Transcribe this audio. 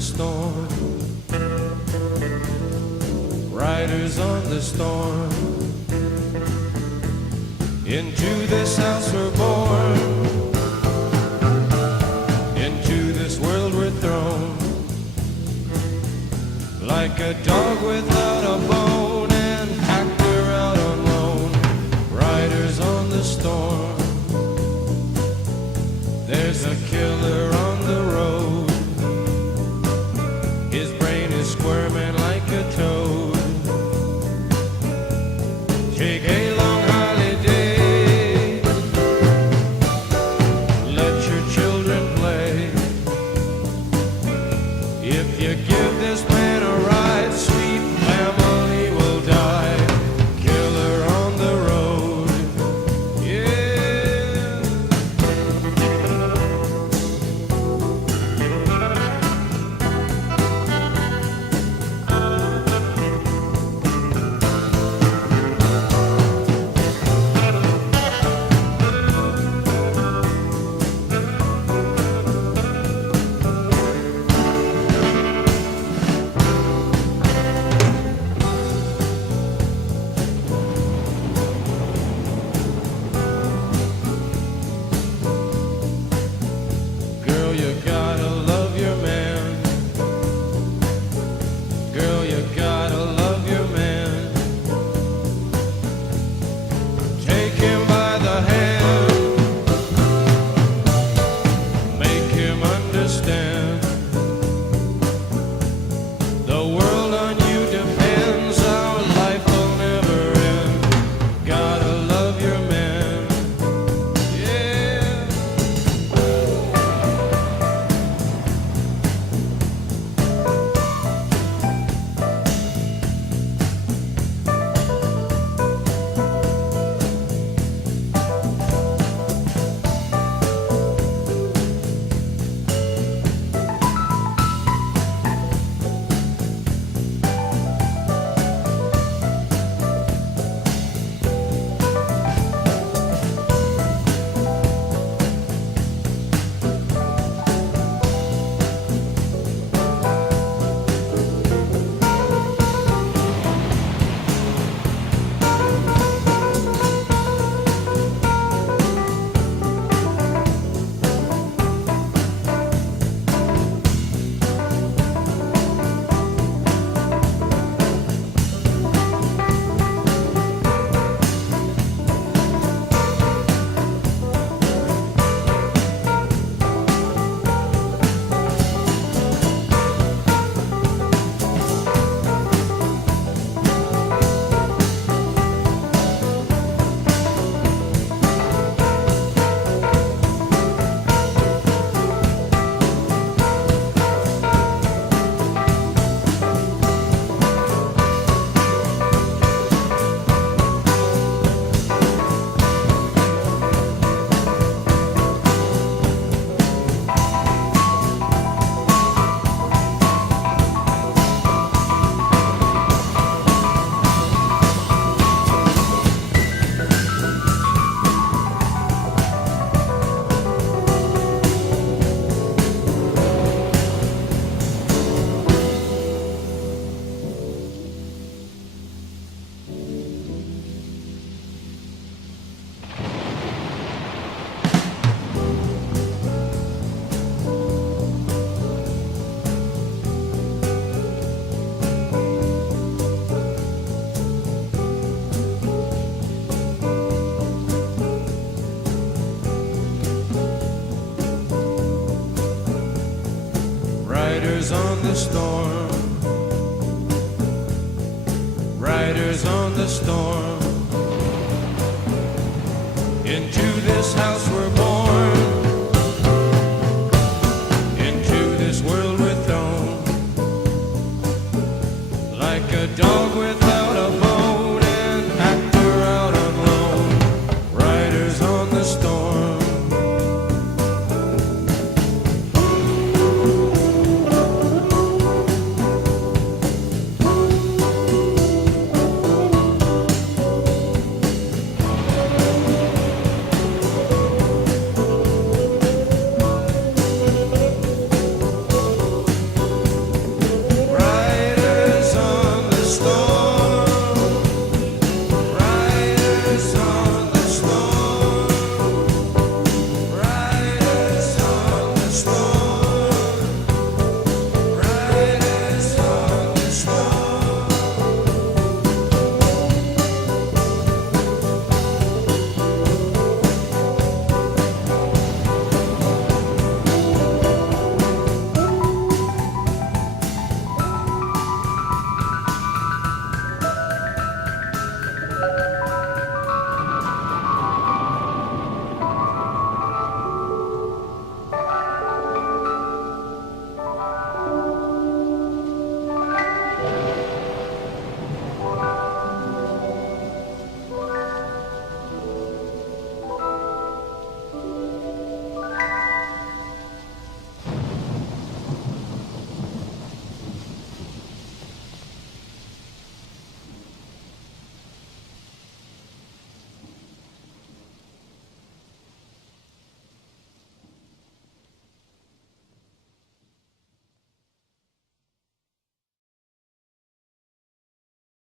the storm. Riders on the storm. Into this house we're born. Into this world we're thrown. Like a dog without a bone and hacked her out on loan. Riders on the storm. There's a killer on the road. His brain is squirming like a toad. Take a long holiday. Let your children play. If you give this man a ride, sweet family will die. Killer on the road. Yeah. Girl, you gotta love your man. Girl, you gotta love your man. Take him by the hand. Make him understand. The world on you depends. Our life will never end. Gotta love your man. Yeah. Riders on the storm. Riders on the storm. Into this house we're born.